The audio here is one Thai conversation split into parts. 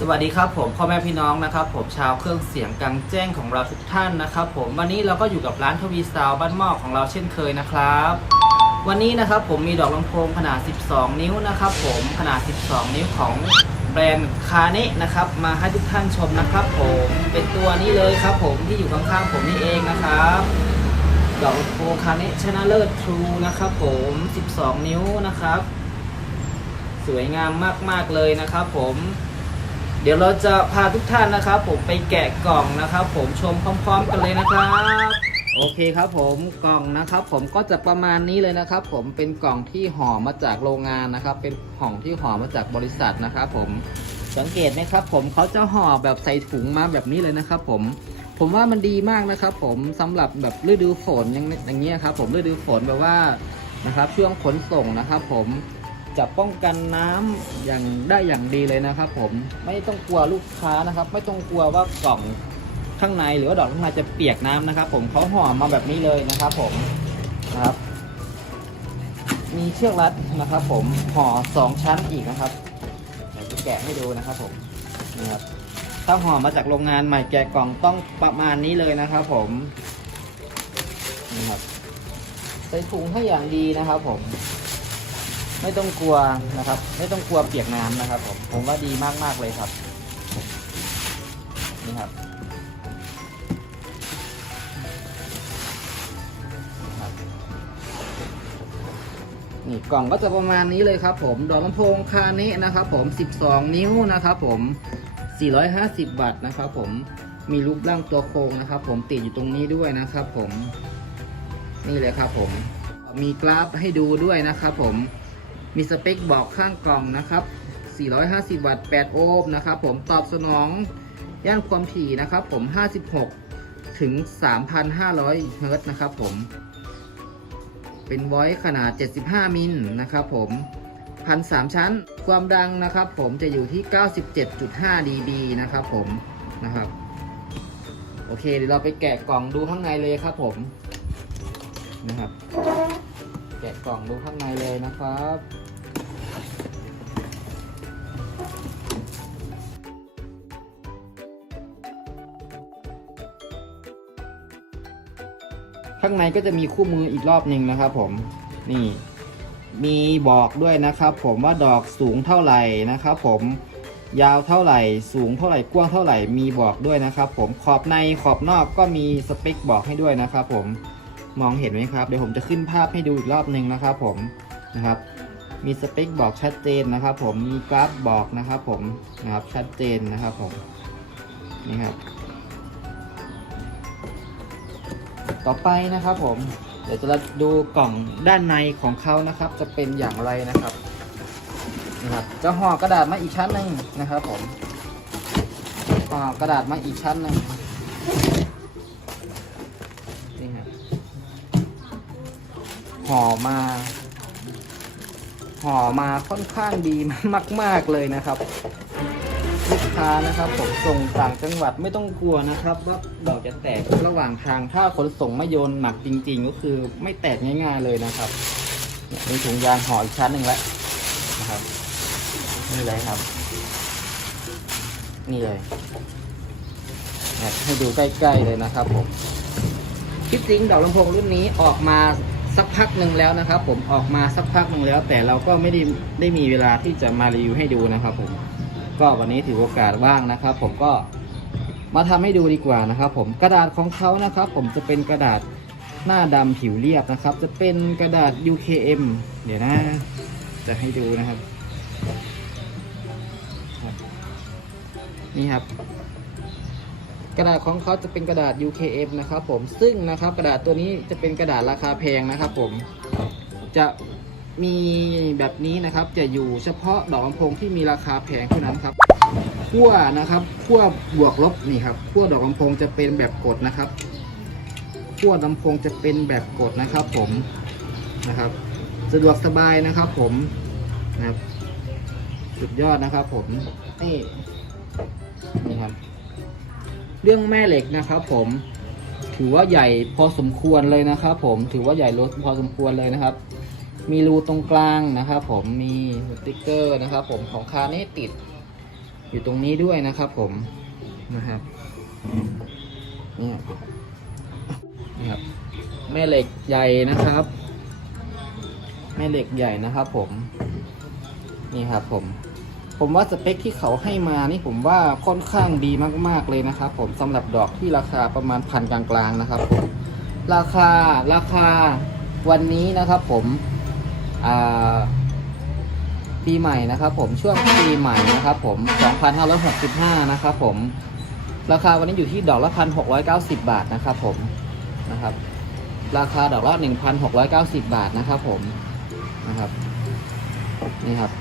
สวัสดีครับผมพ่อแม่พี่น้องนะครับผมชาวเครื่องเสียงกลางแจ้งของเราทุกท่านนะครับผมวันนี้เราก็อยู่กับร้านทวีซาวบ้านหม้อของเราเช่นเคยนะครับ วันนี้นะครับผมมีดอกลำโพงขนาด 12 นิ้วนะครับผมขนาด 12 นิ้วของแบรนด์คาเนะนะครับมาให้ทุกท่านชมนะครับ ผมเป็นตัวนี้เลยครับผมที่อยู่ข้างๆผมนี่เองนะครับดอกลำโพงคาเนะชนะเลิศทรูนะครับผม 12 นิ้วนะครับ สวยงามมากๆเลยนะครับผม เดี๋ยวเราจะพาทุกท่านนะครับ ผมไปแกะกล่องนะครับ ผมชมพร้อม ๆ กันเลยนะครับ โอเคครับผมกล่องนะครับ ผมก็จะประมาณนี้เลยนะครับ ผมเป็นกล่องที่ห่อมาจากโรงงานนะครับ เป็นห่องที่ห่อมาจากบริษัทนะครับ ผมสังเกตไหมครับ ผมเขาจะห่อแบบใส่ถุงมาแบบนี้เลยนะครับ ผมผมว่ามันดีมากนะครับ ผมสำหรับแบบฤดูฝนอย่างอย่างเงี้ยครับ ผมฤดูฝนแบบว่านะครับ ช่วงขนส่งนะครับ ผม จะป้องกันน้ำอย่างได้อย่างดีเลยนะครับผมไม่ต้องกลัวลูกค้านะครับ ไม่ต้องกลัวว่ากล่องข้างในหรือว่าดอกข้างในจะเปียกน้ำนะครับ ผมเขาห่อมาแบบนี้เลยนะครับ ผมนะครับ มีเชือกรัดนะครับ ผมห่อสองชั้นอีกนะครับเดี๋ยวจะแกะให้ดูนะครับ ผมนะครับถ้าห่อมาจากโรงงานใหม่แกะกล่องต้องประมาณนี้เลยนะครับ ผมนี่ครับใส่ถุงให้อย่างดีนะครับผม ไม่ต้องกลัวนะครับ ไม่ต้องกลัวเปียกน้ำนะครับ ผมผมว่าดีมากๆเลยครับนี่ครับนี่กล่องก็จะประมาณนี้เลยครับ ผมดอกลำโพงคาเนะนะครับ ผม 12 นิ้วนะครับ ผม 450 บาทนะครับผมมีรูปร่างตัวโครงนะครับ ผมติดอยู่ตรงนี้ด้วยนะครับ ผมนี่เลยครับ ผมมีกราฟให้ดูด้วยนะครับ ผม มีสเปคบอกข้างกล่องนะครับ 450 วัตต์ 8 โอห์มนะครับผมตอบสนองย่านความถี่นะครับผม 56 ถึง 3,500 เฮิรต์นะครับผม เป็นไวท์ขนาด 75 มิลนะครับผมพันสามชั้น ความดังนะครับผมจะอยู่ที่ 97.5 dB นะครับผมนะครับ โอเคเดี๋ยวเราไปแกะกล่องดูข้างในเลยครับผมนะครับ แกะกล่องดูข้างในเลยนะครับ ข้างในก็จะมีคู่มืออีกรอบหนึ่งนะครับผม นี่ มีบอกด้วยนะครับผมว่าดอกสูงเท่าไหร่นะครับผมยาวเท่าไหร่ สูงเท่าไหร่ กว้างเท่าไหร่ มีบอกด้วยนะครับผม ขอบในขอบนอกก็มีสเปคบอกให้ด้วยนะครับผม มองเห็นไหมครับ เดี๋ยวผมจะขึ้นภาพให้ดูอีกรอบหนึ่งนะครับผมนะครับ มีสเปคบอกชัดเจนนะครับ ผมมีกราฟบอกนะครับผมนะครับชัดเจนนะครับผมนี่ครับ ต่อไปนะครับผม เดี๋ยวจะดูกล่องด้านในของเขานะครับ จะเป็นอย่างไรนะครับนะครับจะห่อกระดาษมาอีกชั้นหนึ่งนะครับ ผมห่อกระดาษมาอีกชั้นหนึ่งนี่ครับ ห่อมาห่อมาค่อนข้างดีมาก ๆเลยนะครับ ลูกค้านะครับผมส่งต่างจังหวัดไม่ต้องกลัวนะครับ ว่าดอกจะแตกระหว่างทางถ้าขนส่งไม่โยนหนักจริง ๆ ก็คือไม่แตกง่าย ๆเลยนะครับนี่ยมีถุงยางห่ออีกชั้นหนึ่งแล้วนะครับนี่เลยครับ นี่เลยให้ดูใกล้ๆเลยนะครับผมคลิปจริงดอกลำโพงรุ่นนี้ออกมา สักพักหนึ่งแล้วนะครับ ผมออกมาสักพักหนึ่งแล้ว แต่เราก็ไม่ได้ได้มีเวลาที่จะมารีวิวให้ดูนะครับ ผมก็วันนี้ถือโอกาสว่างนะครับ ผมก็มาทำให้ดูดีกว่านะครับ ผมกระดาษของเขานะครับ ผมจะเป็นกระดาษหน้าดำผิวเรียบนะครับ จะเป็นกระดาษ UKM เดี๋ยวนะ จะให้ดูนะครับ นี่ครับ กระดาษของเขาจะเป็นกระดาษ UKM นะครับผมซึ่งนะครับกระดาษตัวนี้จะเป็นกระดาษราคาแพงนะครับผมจะมีแบบนี้นะครับจะอยู่เฉพาะดอกลำโพงที่มีราคาแพงเท่านั้นครับขั้วนะครับขั้วบวกลบนี่ครับขั้วดอกลำโพงจะเป็นแบบกดนะครับขั้วลำโพงจะเป็นแบบกดนะครับผมนะครับสะดวกสบายนะครับผมนะครับสุดยอดนะครับผมนี่นี่ครับ เรื่องแม่เหล็กนะครับ ผมถือว่าใหญ่พอสมควรเลยนะครับ ผมถือว่าใหญ่รถพอสมควรเลยนะครับ มีรูตรงกลางนะครับ ผมมีสติกเกอร์นะครับ ผมของคาเนติด อยู่ตรงนี้ด้วยนะครับ ผมนะครับนี่นี่ครับแม่เหล็กใหญ่นะครับ แม่เหล็กใหญ่นะครับ ผมนี่ครับผม ผมว่าสเปคที่เขาให้มานี่ผมว่าค่อนข้างดีมากๆเลยนะครับ ผมสำหรับดอกที่ราคาประมาณพันกลางๆนะครับผมราคาราคาวันนี้นะครับ ผมปีใหม่นะครับ ผมช่วงปีใหม่นะครับ ผม2565นะครับ ผมราคาวันนี้อยู่ที่ดอกละ1,690บบาทนะครับ ผมนะครับ ราคาดอกละ1,690บาทนะครับ ผมนะครับนี่ครับ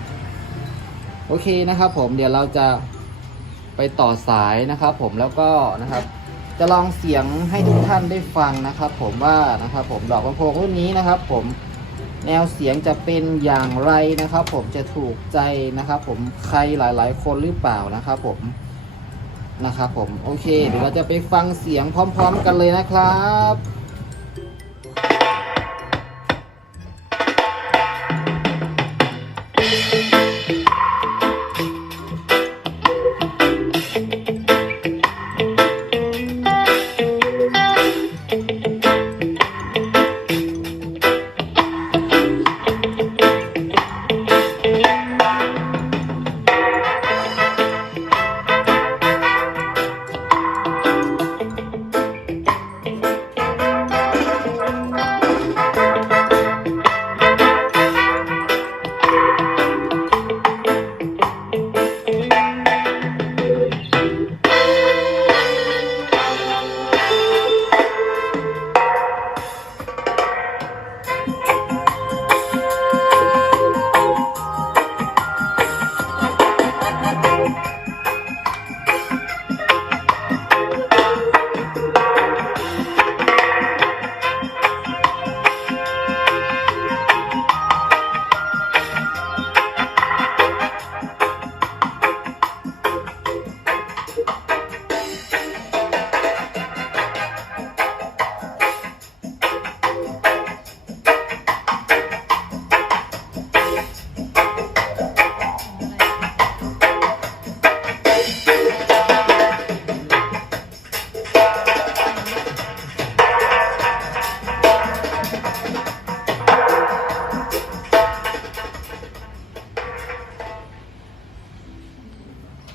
โอเคนะครับ ผมเดี๋ยวเราจะไปต่อสายนะครับ ผมแล้วก็นะครับ จะลองเสียงให้ทุกท่านได้ฟังนะครับ ผมว่านะครับ ผมดอกลำโพงรุ่นนี้นะครับ ผมแนวเสียงจะเป็นอย่างไรนะครับ ผมจะถูกใจนะครับ ผมใครหลาย ๆ คนหรือเปล่านะครับ ผมนะครับ ผมโอเค เดี๋ยวเราจะไปฟังเสียงพร้อม ๆ กันเลยนะครับ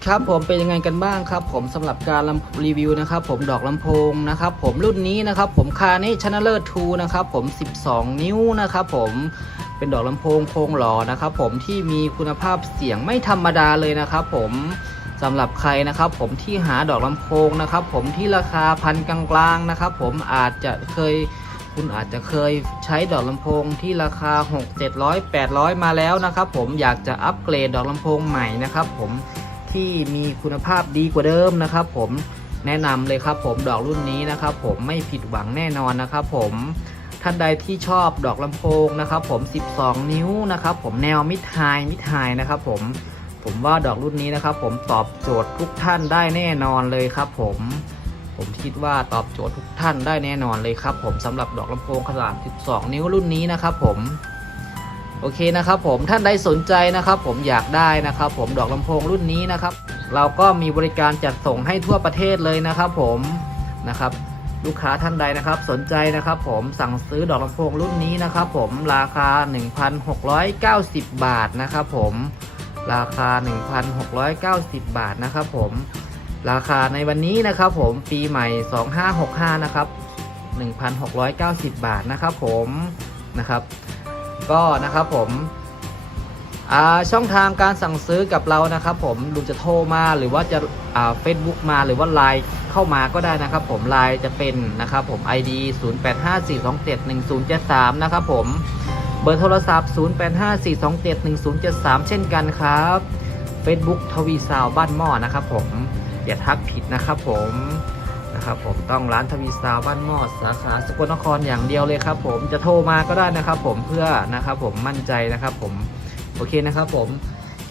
ครับผมเป็นยังไงกันบ้างครับผมสำหรับการรีวิวนะครับผมดอกลำโพงนะครับผมรุ่นนี้นะครับผมคานี้ชนะเลิศทูนะครับผม 12 นิ้วนะครับผมเป็นดอกลำโพงโพงหล่อนะครับผมที่มีคุณภาพเสียงไม่ธรรมดาเลยนะครับผมสำหรับใครนะครับผมที่หาดอกลำโพงนะครับผมที่ราคาพันกลางๆนะครับผมอาจจะเคยคุณอาจจะเคยใช้ดอกลำโพงที่ราคา 6 700 800 มาแล้วนะครับผมอยากจะอัปเกรดดอกลำโพงใหม่นะครับผม ที่มีคุณภาพดีกว่าเดิมนะครับ ผมแนะนำเลยครับ ผมดอกรุ่นนี้นะครับ ผมไม่ผิดหวังแน่นอนนะครับ ผมท่านใดที่ชอบดอกลำโพงนะครับ ผม 12 นิ้วนะครับ ผมแนวมิดไฮมิดไฮนะครับ ผมผมว่าดอกรุ่นนี้นะครับ ผมตอบโจทย์ทุกท่านได้แน่นอนเลยครับ ผมผมคิดว่าตอบโจทย์ทุกท่านได้แน่นอนเลยครับ ผมสำหรับดอกลำโพงขนาด 12 นิ้วรุ่นนี้นะครับ ผม โอเคนะครับผมท่านใดสนใจนะครับ ผมอยากได้นะครับ ผมดอกลำโพงรุ่นนี้นะครับ เราก็มีบริการจัดส่งให้ทั่วประเทศเลยนะครับ ผมนะครับลูกค้าท่านใดนะครับ สนใจนะครับ ผมสั่งซื้อดอกลำโพงรุ่นนี้นะครับ ผมราคา 1,690 บาทนะครับ ผมราคา 1,690 บาทนะครับ ผมราคาในวันนี้นะครับ ผมปีใหม่ 2565 นะครับ 1,690 บาทนะครับ ผมนะครับ ก็นะครับผมอ่าช่องทางการสั่งซื้อกับเรานะครับผมลุงจะโทรมาหรือว่าจะอ่าเฟซบุ๊กมาหรือว่าไลน์เข้ามาก็ได้นะครับผมไลน์จะเป็นนะครับผม ID 0854271073 นะครับผมเบอร์โทรศัพท์ 0854271073 เช่นกันครับ Facebook ทวีซาวบ้านหม้อนะครับผมอย่าทักผิดนะครับผม นะครับผมต้องร้านทวีซาวบ้านหม้อสาขาสกลนครอย่างเดียวเลยครับ ผมจะโทรมาก็ได้นะครับ ผมเพื่อนะครับผมมั่นใจนะครับ ผมโอเคนะครับ ผม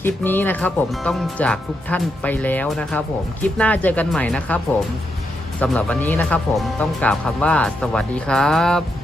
คลิปนี้นะครับผมต้องจากทุกท่านไปแล้วนะครับผมคลิปหน้าเจอกันใหม่นะครับ ผมสำหรับวันนี้นะครับ ผมต้องกล่าวคำว่าสวัสดีครับ